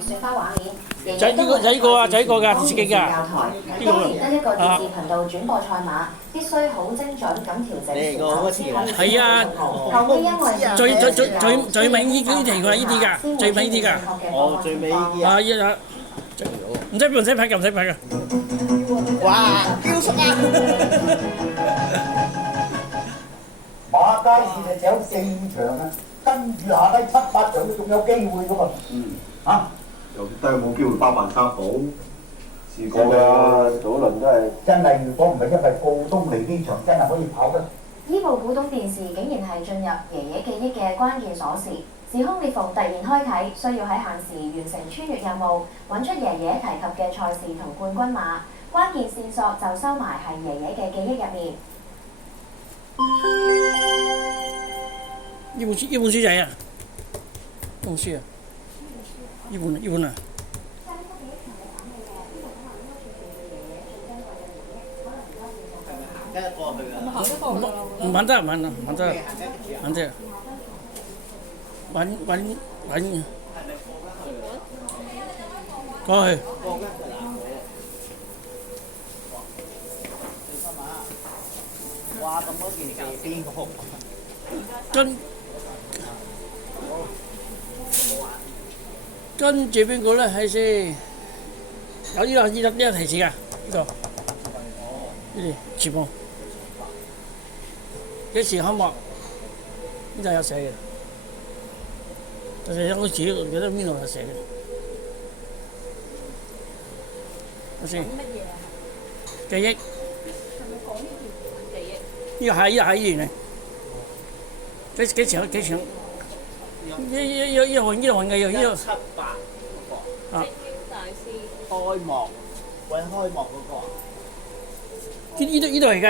雪花畫面。就係呢個啊，就係呢個㗎，電視機㗎。教台當年得一個電視頻道轉播賽馬，必須好精準咁調整節奏先可以係啊，後尾因為最尾呢啲㗎，呢啲㗎，最尾呢啲㗎。哦，最尾呢啲啊！啊，依啊，唔使拍㗎，唔使拍㗎。哇！標速啊！馬街市就有4場啊，跟住下低7、8場都仲有機會㗎嘛。嚇！有低有冇機會包辦三寶？試過真㗎，係早輪都係真係，如果唔係因為告東尼呢場真係可以跑得。呢部古董電視竟然係進入爺爺記憶嘅關鍵鎖匙。時空裂縫突然開啟，需要喺限時完成穿越任務，揾出爺爺提及嘅賽事同冠軍馬。關鍵線索就收埋喺爺爺嘅記憶入面。呢本書就係啊，呢本書啊，呢本啊。跟住過去㗎。唔揾得，揾得，揾過去。哇！咁嗰件事邊個？跟住邊個咧？係先有呢個提示㗎，呢度呢啲全部幾時開幕？呢度有寫嘅，但係我自己記得邊度有寫嘅。睇先。記憶。呢個係呢年嚟，幾長？呢度揾嘅要呢度。7、8嗰個。啊！開幕，揾開幕嗰個。呢度嚟㗎，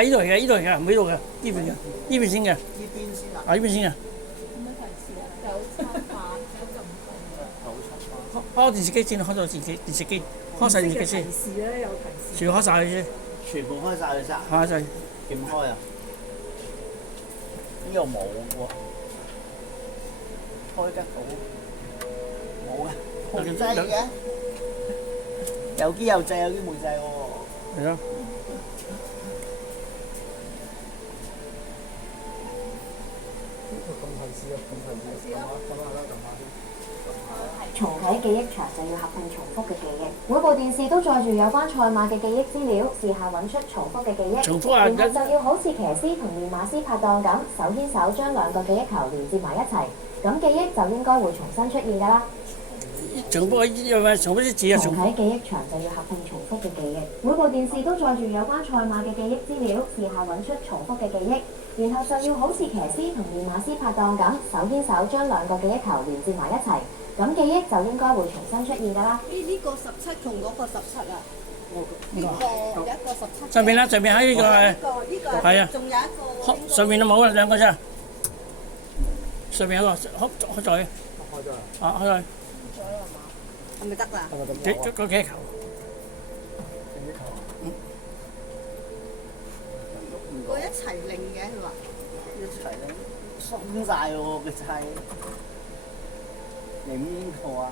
唔喺度㗎，呢邊嘅，呢邊先嘅。呢邊先啊？啊，呢邊先啊。開電視機先，開咗電視機，開晒電視機先。提示咧，有提示。全部開晒佢先。全部開晒佢先。開晒。點開啊？呢度冇喎，開得到冇嘅，冇掣嘅，有啲有掣，有啲冇掣喎。係咯。重啟記憶牆就要合併重複嘅記憶，每部電視都載住有關賽馬嘅記憶資料，試下揾出重複嘅記憶。重複啊！然後就要好似騎師同練馬師拍檔咁，手牽手將兩個記憶球連接埋一齊，咁記憶就應該會重新出現㗎啦。重複啲字啊！重啟記憶牆就要合併重複嘅記憶，每部電視都載住有關賽馬嘅記憶資料，試下揾出重複嘅記憶。然後就要好似騎師同練馬師拍檔咁，手牽手將兩個記憶球連接埋一齊，咁記憶就應該會重新出現㗎啦。呢個17同嗰個17啊，呢個一個17。上邊啦，上邊喺呢個係。呢個係啊。仲有一個。上邊都冇啊，兩個啫。上邊有個開咗嘅。啊，開咗。係咪得啦？個幾球？如果一齊擰嘅，佢話一齊咧鬆曬喎個掣，你邊個啊？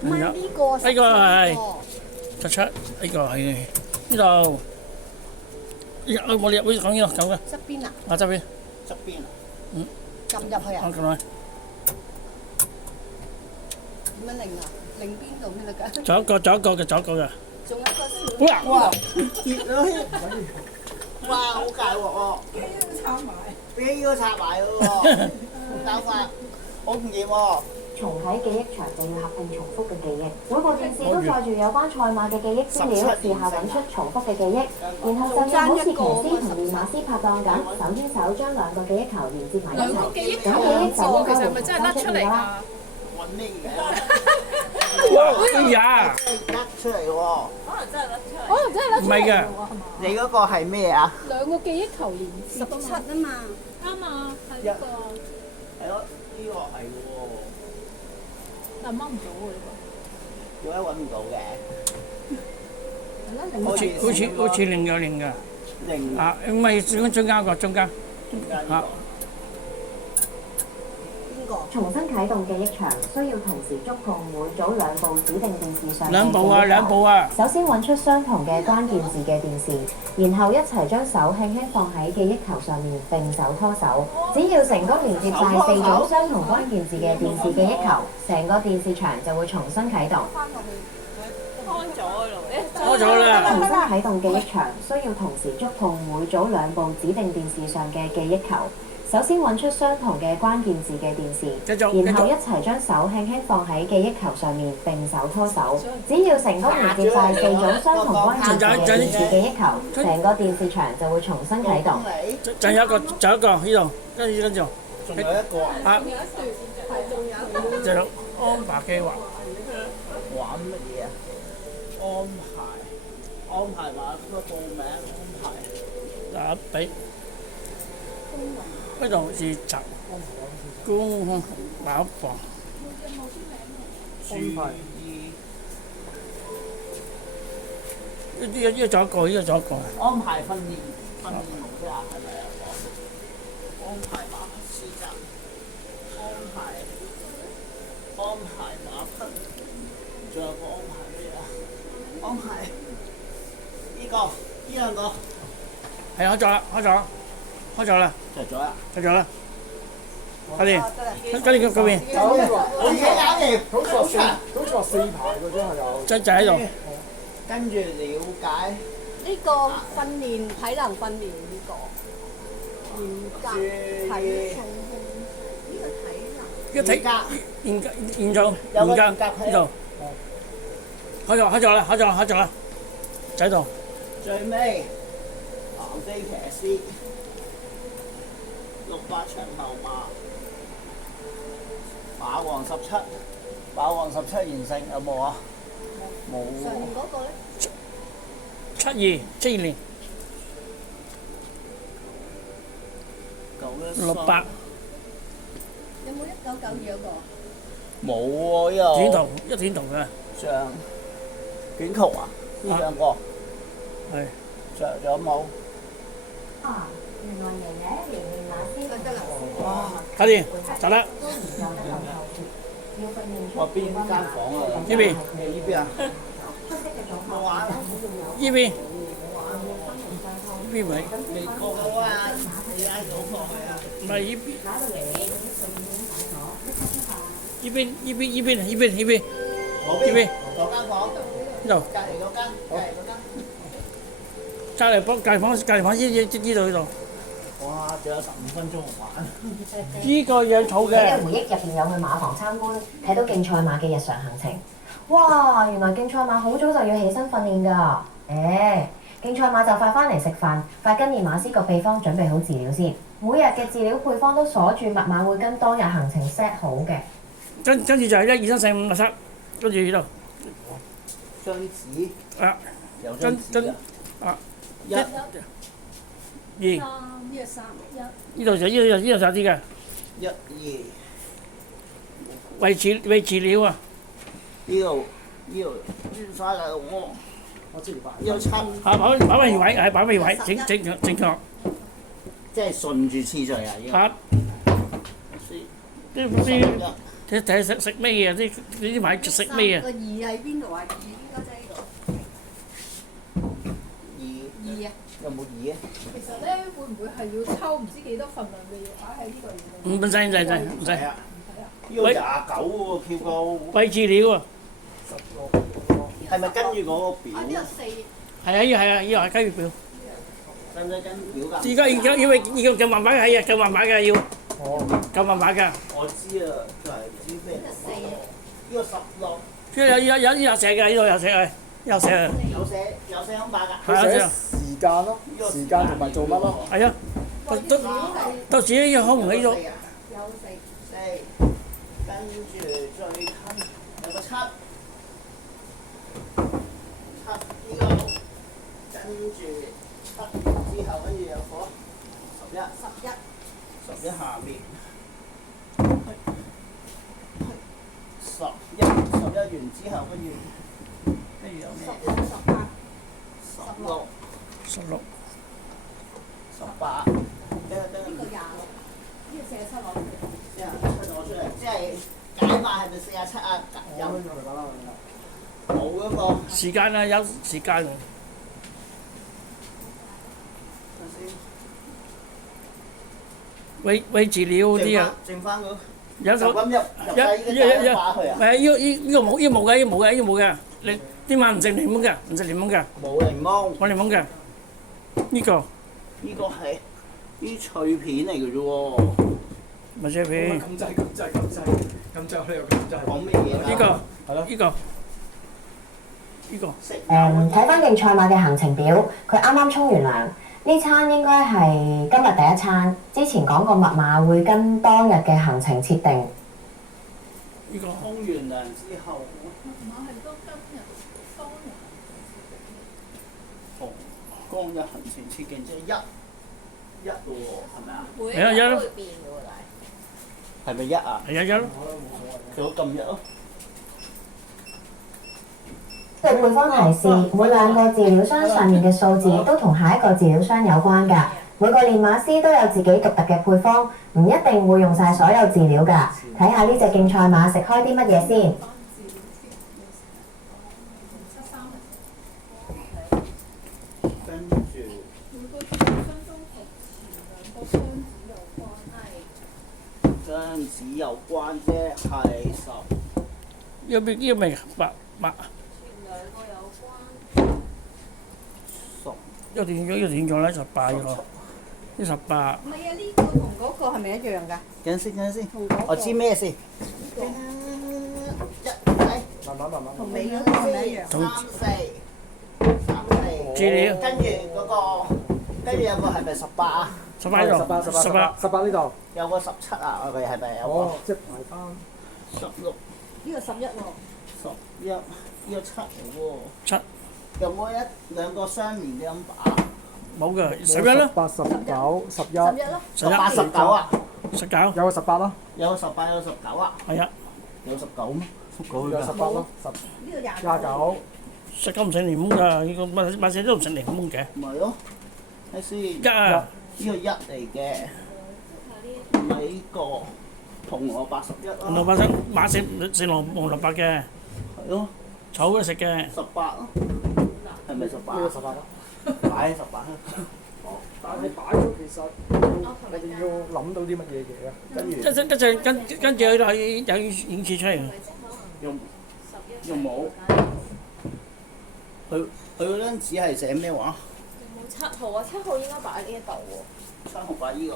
唔係呢個。呢個係17，呢個係呢度。我哋會講呢個咁嘅。側邊啊？啊，側邊。側邊啊？撳入去啊？撳落去。點樣擰啊？擰邊度先得㗎？左一個嘅。仲有一個小。哇！跌咗哇！好大鑊喎！機都插埋喎，搞法好唔掂喎。重啟記憶牆就要合併重複嘅記憶，每部電視都載住有關賽馬嘅記憶資料，試下揾出重複嘅記憶。然後就要好似騎師同練馬師拍檔咁，手牽手將兩個記憶球連接埋一齊，咁記憶就應該會重新出現㗎啦。揾咩嘅？哎呀！甩出嚟喎！唔係㗎。你嗰個係咩啊？兩個記憶球連接17啊嘛。啱啊，係呢個。係咯，呢個係喎。但掹唔到喎呢點解揾唔到嘅？好似零有零㗎。零啊，唔係中間個中間。中間呢啊。個。個？重新啟動記憶牆，需要同時觸碰每組兩部指定電視上嘅兩部啊，記憶球兩部啊。首先揾出相同嘅關鍵字嘅電視，然後一齊將手輕輕放喺記憶球上面並手拖手。只要成功連接晒4組相同關鍵字嘅電視記憶球，成個電視牆就會重新啟動。開咗啦。重新啟動記憶牆，需要同時觸碰每組兩部指定電視上嘅記憶球。首先揾出相同嘅關鍵字嘅電視，然後一齊將手輕輕放喺記憶球上面並手拖手。只要成功連接晒4組相同關鍵字嘅電視記憶球，成個電視牆就會重新啟動。仲有一個，仲有一個呢度，跟住。仲有一個啊。就安排計劃。玩乜嘢啊？安排馬個報名安排。嗱，俾呢度是集公馬房。注意。呢個仲有一個，呢個仲有一個。安排訓練冇啫啊？係咪啊？安排馬試習，安排馬匹，仲有個安排咩啊？安排呢兩個。係開咗啦，開咗啦。着咗啦。着咗啦。快啲，跟住嗰邊。我自己搞掂。好似話4排嘅啫係有。就喺度。跟住了解。呢個訓練體能訓練呢個嚴格體重控呢個體能。呢個體現做有個嚴格呢度。開咗啦，就喺度。最尾南非騎師600長頭馬王17完成有冇啊？冇喎。上面嗰個咧72年600。有冇1992嗰個？冇喎，呢度。短途嘅。上卷曲啊？呢兩個。係。仲有冇？啊，原來爺爺連練馬師得啦。哇！快啲，走啦。我邊間房啊？呢邊。呢邊啊？冇玩啊？呢邊。呢邊咪？未過好啊！你嗌到過去啊？唔係呢邊。呢邊。嗰邊。嗰間房。呢度。隔離嗰間。隔離房呢度。哇！仲有15分鐘玩。呢個養草你嘅嘅。回憶入邊有去馬房參觀，睇到競賽馬嘅日常行程。哇！原來競賽馬好早就要起身訓練㗎。競賽馬就快翻嚟食飯，快跟住馬師個秘方準備好飼料先。每日嘅飼料配方都鎖住密碼，會跟當日行程 set 好嘅。跟住就係1、2、3、4、5、6、7，跟住呢度。張紙。啊。有張紙啊。1、2。呢個3、1。呢度就啲嘅。1、2。喂飼料啊！呢度轉晒嚟我。我知擺。呢度7。擺位位，係擺位位，正確。即係順住次序啊！嚇。啲睇食咩嘢？啲買食咩嘢？個2喺邊度啊？2應該即係呢度。2啊！有冇2啊？其實咧，會唔會係要抽唔知幾多份量嘅嘢擺喺呢個嘢度？唔使。啊！呢個29喎，跳高。喂飼料啊！係咪跟住嗰個表？呢個4。係啊，呢個係雞月表。使唔使跟表㗎？而家要夠萬把嘅，係啊，夠萬把嘅要。夠萬把㗎。我知啊，就係唔知咩。呢個16。有寫嘅，呢度有寫嘅，有寫。有寫空白㗎。係啊，寫時間咯，時間同埋做乜咯。係啊，到時呢個可唔喺度？有4。跟住最近有個7呢個，跟住7之後跟住有個11下面11完之後跟住有咩16、18，呢個26，呢個47攞出嚟。即係出咗出嚟，即係解碼係咪47啊？有冇嗰個？時間啊，有時間。胃治療嗰啲啊，剩翻嗰有就咁入低有打佢啊！唔係依個冇嘅，你啲晚唔食檸檬㗎，唔食檸檬㗎，冇檸檬，冇檸檬㗎，呢個呢個係啲脆片嚟嘅啫喎。咪脆片，咁滯，我哋又咁滯。講咩嘢啊？呢個係咯，呢個睇翻競賽馬嘅行程表，佢啱啱沖完涼，呢餐應該係今日第一餐。之前講過密碼會跟當日嘅行程設定。呢個沖完涼之後，馬係都今日當日同當日行程設定即係一喎，係咪啊？每係啊一咯會變嘅喎，係咪一啊？係一咯，佢好咁一咯。對配方提示，每兩個治療箱上面嘅數字都同下一個治療箱有關㗎。每個練馬師都有自己獨特嘅配方，唔一定會用晒所有飼料㗎。睇下呢只競賽馬食開啲乜嘢先。跟住每個2分鐘服前2個箱子有關。張紙有關啫，係10。呢個咪白兩個有關。一段咗啦，18呢個，呢18。唔係啊，呢個同嗰個係咪一樣㗎？等陣先，同嗰個我知咩先？慢慢。同尾嗰個係咪一樣？同3、4，資料跟住嗰個，跟住有個係咪18啊？ 18呢度，18呢度。有個17啊？佢係咪有哦，個即係排翻。 16、呢個11喎。 11？呢個7嚟喎。 7有冇兩個相連嘅 number 啊？冇嘅，11啦18、19、11。 11咯。 18、19啊？ 19有個18咯。有個18，有個19啊？係啊，有19咩？19有18咯呢個，29。 19唔食檸檬㗎，呢個馬死都唔食檸檬嘅。唔係咯，睇先。一啊，呢個1嚟嘅，唔係呢個銅鑼81啊。紅蘿蔔馬食紅蘿蔔嘅，係咯，草都食嘅。 18咯，係咪呢個18？ 18咯。擺18啦。但係擺咗其實你要諗到啲乜嘢嘢啊？跟住跟住佢有演示出嚟嘅。用冇。佢嗰張紙係寫咩話7號啊，7號應該擺喺呢一度喎。 ？3號擺呢個。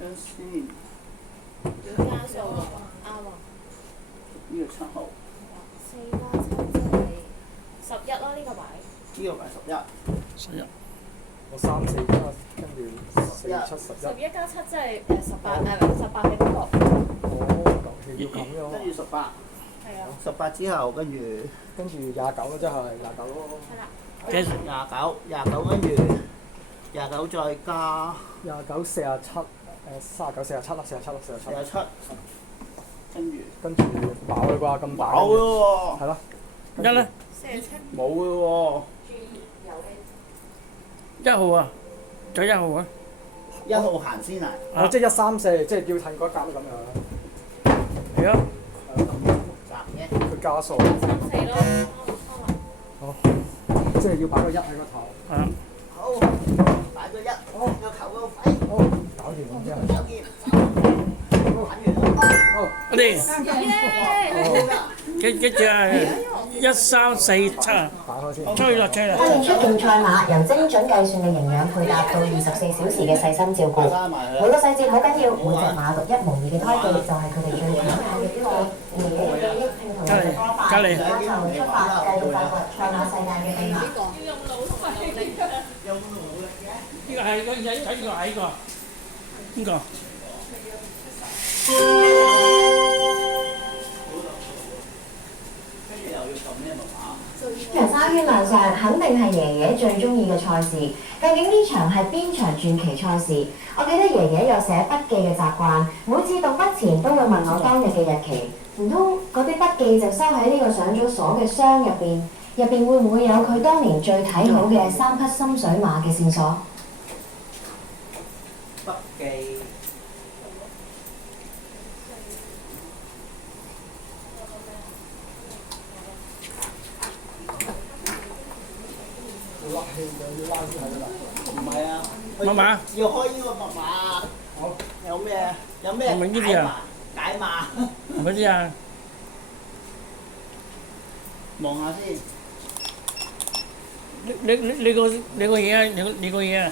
等先，要加數喎，啱啊。呢個7號， 4加7即係11啦，呢個擺。呢個擺11。我3、4加，跟住4、7、11。 11加7即係18，18係嗰個。哦，要咁樣。跟住18。係啊。18之後跟住29咯，即係29咯。係啦。幾29跟住29再加29、47，39、47啦，47。 47，跟住跟住飽啦啩，咁飽。飽咯係咯。一咧喎，冇嘅喎。 1號啊，仲有1號啊。 1號行先啊！哦，即係1、3、4，即係要褪嗰格咁樣。係啊，雜嘅。佢加數。 4咯。好，即係要擺個1喺個頭。係啊。好，擺咗1，個頭個肺。好，搞掂咁之後。搞掂，玩完啦。好。我哋跟住啊，1、3、4、7啊，打開先。吹啦。訓練出競賽馬，由精準計算嘅營養配搭到24小時嘅細心照顧，加埋每個細節好緊要。每隻馬獨一無二嘅胎記就係佢哋最強大嘅一個爺爺嘅記憶，拼圖嘅歌法，而家就出發繼續發掘賽馬世界嘅秘密。有冇努力嘅？呢個係個仔，呢個係呢個邊個？跟住又要撳咩密碼？長沙圈亮相肯定係爺爺最中意嘅賽事。究竟呢場係邊場傳奇賽事？我記得爺爺有寫筆記嘅習慣，每次動筆前都會問我當日嘅日期。唔通嗰啲筆記就收喺呢個上咗鎖嘅箱入邊？入邊會唔會有佢當年最睇好嘅3匹心水馬嘅線索？筆記。要拉先係啦。唔係啊，密碼要開呢個密碼。好，有咩係咪呢啲啊解碼？係咪啲啊？望下先。你個嘢啊？你個嘢啊？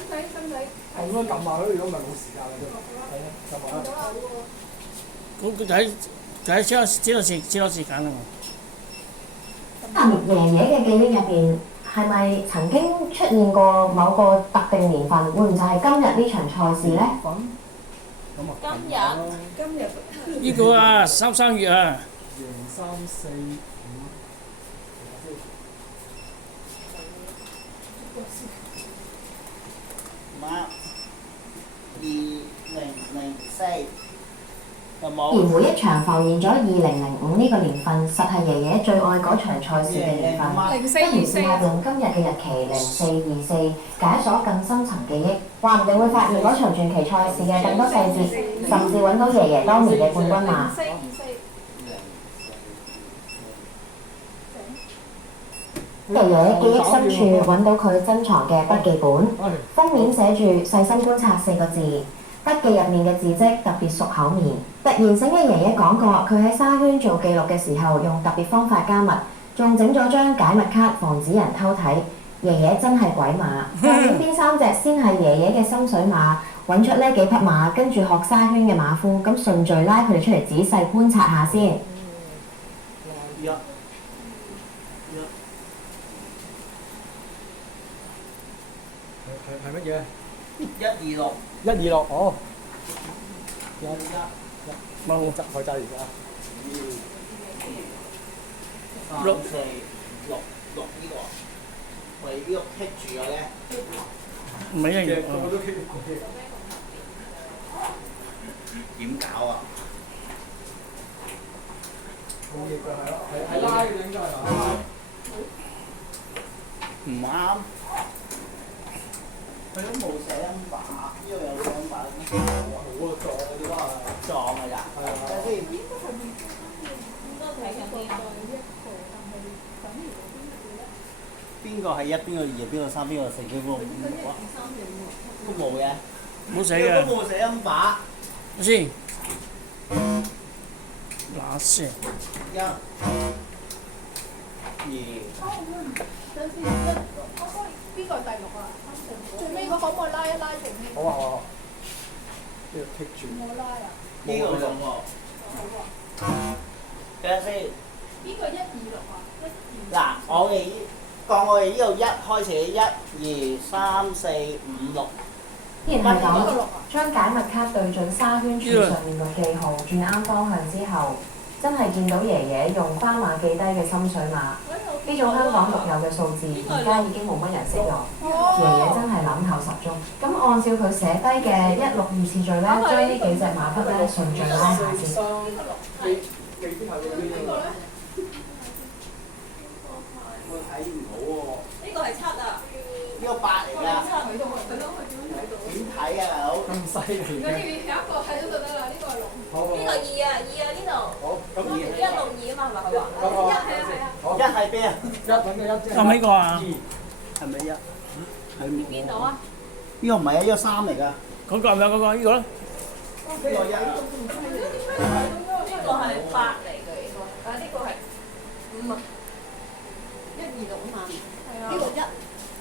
我應該撳下佢，如果唔係冇時間啦都。係啊，撳下啦。咁佢睇知道時間啦嘛。爺爺嘅記憶入邊係咪曾經出現過某個特定年份？會唔會就係今日呢場賽事呢？今日呢個啊，3月啊。贏3、4、5。碼2004有而冇？每一場浮現咗2005呢個年份，實係爺爺最愛嗰場賽事嘅年份。不如試下用今日嘅日期0424解鎖更深層記憶，話唔定會發現嗰場傳奇賽事嘅更多細節，甚至揾到爺爺當年嘅冠軍馬。爺爺記憶深處揾到佢珍藏嘅筆記本，封面寫住細心觀察4個字。筆記入面嘅字跡特別熟口面。突然醒起爺爺講過，佢喺沙圈做記錄嘅時候用特別方法加密，仲整咗張解密卡防止人偷睇。爺爺真係鬼馬，究竟邊3隻先係爺爺嘅心水馬？揾出呢幾匹馬，跟住學沙圈嘅馬夫，咁順序拉佢哋出嚟仔細觀察下先。係乜嘢126 ？126哦。冇執開揸而家。3、4、6呢個，喂呢個棘住咗嘅。唔係一樣。個個都棘住。點搞啊？冇嘢㗎係咯，係拉嘅應該係嘛？唔啱。佢都冇寫 number，呢度有寫 number 咩？冇啊，撞嗰啲啦，撞㗎咋？係啊。睇下先。邊個係1？邊個2？邊個3？邊個4？邊個5？都冇嘅。冇寫嘅。都冇寫 number。先。嗱先。1、2。等先，邊個係第6啊？最尾個可唔可以拉一拉定呢？好啊好啊。呢個棘住。冇拉啊？呢個用喎。好啊。睇下先。邊個1、2、6啊？嗱，我哋呢度1開始，1、2、3、4、5、6。既然係咁，將解密卡對準沙圈柱上面個記號，轉啱方向之後，真係見到爺爺用花馬記低嘅心水馬。呢種香港獨有嘅數字，而家已經冇乜人識用。爺爺真係諗頭十足。咁按照佢寫低嘅162次序咧，將呢幾隻馬匹咧順序拉下先。我睇唔到喎。呢個係7啊。呢個8嚟㗎。點睇啊，大佬？咁犀利嘅。有一個睇到就得啦，呢個係龍。好。呢個2啊呢度。好，咁162啊嘛係咪佢話？1係邊啊？1揾個1啫。後尾個啊？係咪1？喺邊度啊？呢個唔係啊，呢個3嚟㗎。嗰個係咪嗰個？呢個咧？呢個1。呢個係8嚟嘅呢個，但係呢個係5啊。1、2、6啊嘛。係啊。呢個1，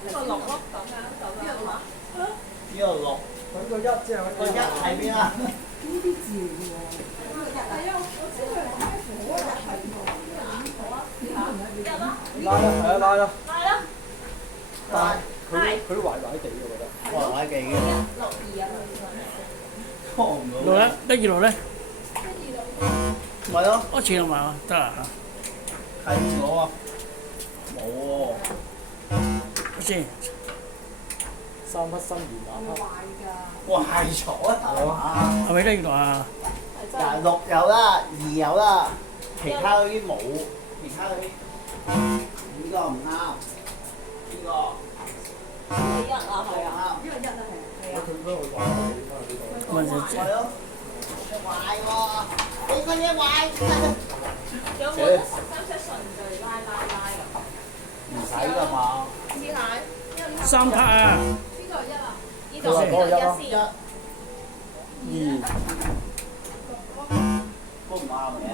呢個6咯，咁樣就得啦。呢個6。揾個1即係揾個1喺邊啊？拉啦，係啊拉啦。拉。佢都壞壞地嘅，我覺得。壞壞地嘅。162啊。錯唔到。 6咧，126咧。咪咯。我前埋啊，得啦。睇唔到啊。冇喎。先。3匹新年馬匹。壞咗啊！係咪126啊？嗱，6有啦，2有啦，其他嗰啲冇，其他嗰啲呢個唔啱，呢個1啊係啊。呢個1啊係啊。佢應該會壞地㗎呢度。咪就係咯，壞喎，你個嘢壞。有冇得3隻順序拉咁？唔使㗎嘛。點解？因為呢3 part 啊！呢度係一啊，呢度一先。都唔啱嘅。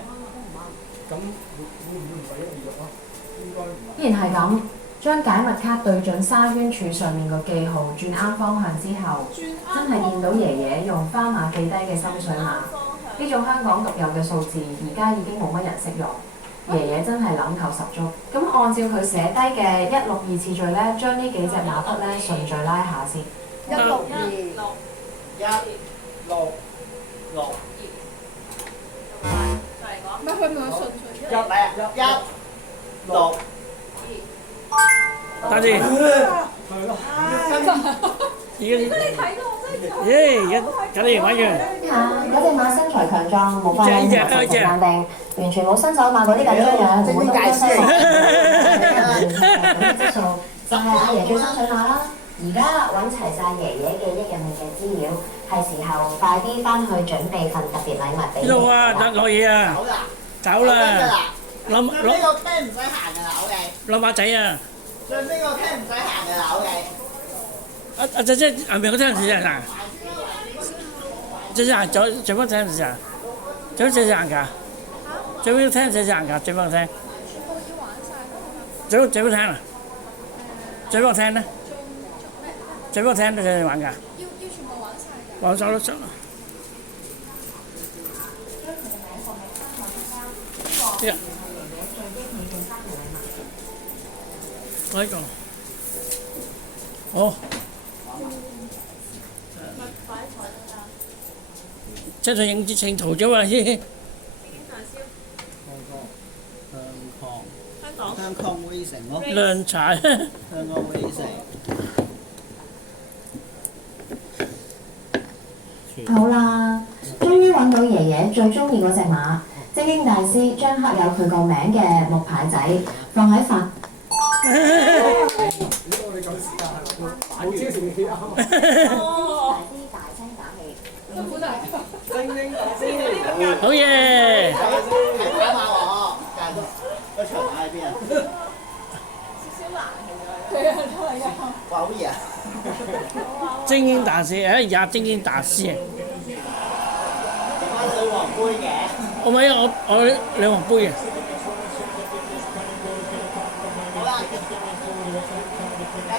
咁會唔會唔係126啊？應該唔係。既然係咁，將解密卡對準沙圈柱上面個記號，轉啱方向之後，真係見到爺爺用花碼記低嘅心水碼。呢種香港獨有嘅數字，而家已經冇乜人識用。爺爺真係諗頭十足。咁按照佢寫低嘅162次序咧，將呢幾隻馬筆咧順序拉下先。162。 166。乜佢咪順序116。打字。係咯。而家搞啲玩嘅。嗰隻馬身材強壯，冇花靚頭，實淨硬定，完全冇新手馬嗰啲緊張樣，唔會東張西望。咁質素就係阿爺最心水馬啦。而家揾齊晒爺爺記憶入面嘅資料，係時候快啲翻去準備份特別禮物俾呢度啊，落嘢啊！走啦！攞呢個廳唔使行㗎啦，OK。攞馬仔啊！上呢個廳唔使行㗎啦，OK。姐姐，係咪嗰廳時間啊？姐姐行最幫廳時間，最姐姐行㗎，最幫廳姐姐行㗎，最幫廳。最幫廳啊！最幫廳咧？最幫廳都姐姐玩㗎。要全部玩晒㗎。玩晒都得。呢個，呢個，好。即係影情圖啫嘛，香港會城咯。涼茶。香港會城。好啦，終於揾到爺爺最中意嗰隻馬，精英大師將刻有佢個名嘅木牌仔放喺發。我哋咁時間係冇超時機啊！大聲打氣。精英大師。好嘢！睇馬喎，但係個場馬喺邊啊？少難係㗎。哇！好嘢啊！精英大師，哎呀，精英大師啊！點解女王杯嘅？我咪我女王杯啊！好啦，一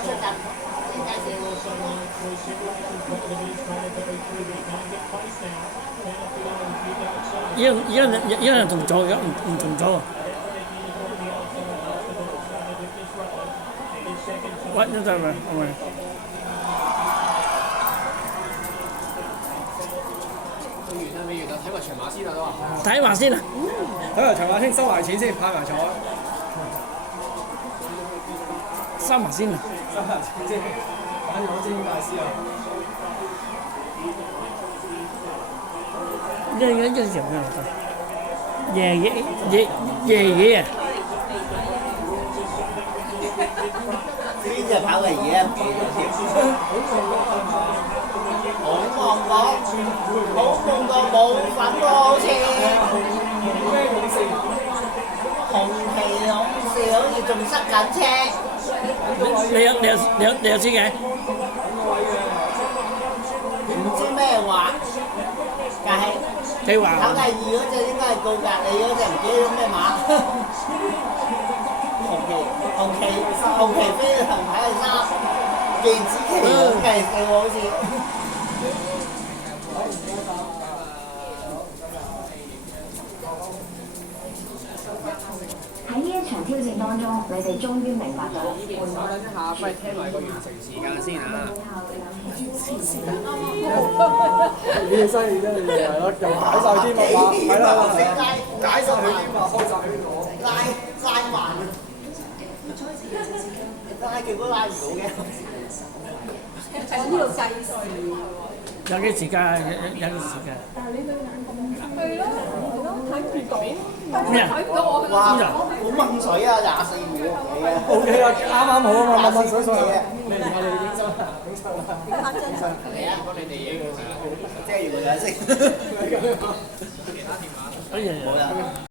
出陣先介紹。而家同組，而家唔同組啊！喂，一陣咪，係咪？未完啊！睇埋長馬先啊都話。睇埋先啊！睇埋長馬先，收埋錢先，派埋彩。收埋先啊！收埋錢先，反正我精英大師啊！一樣嘅，爺爺啊！邊隻跑嚟嘢？好望講，好望過冇份喎，好似咩勇士？紅旗勇士好似仲塞緊車。你有知嘅？唔知咩話，但係你話跑第二嗰隻應該係告隔離嗰隻，唔記得咩馬。紅旗飛行睇係3，電子旗咁計嘅喎，好似。喺呢一場挑戰當中，你哋終於明白到等一下，不如聽埋個完成時間先啊！你哋犀利真係係咯，又解晒啲密碼，係啦，解晒佢啲密碼，收晒佢攞。拉慢，拉極都拉唔到嘅。喺呢度計數。有幾時間？有幾時間？係咯，睇唔到。咩啊？哇！好掹水啊，24秒幾啊 OK 啦，啱啱好啊嘛，掹水水。你哋我哋影相啦，影相啦。嚟啊！你哋影即係原來有識。哎呀！冇啦。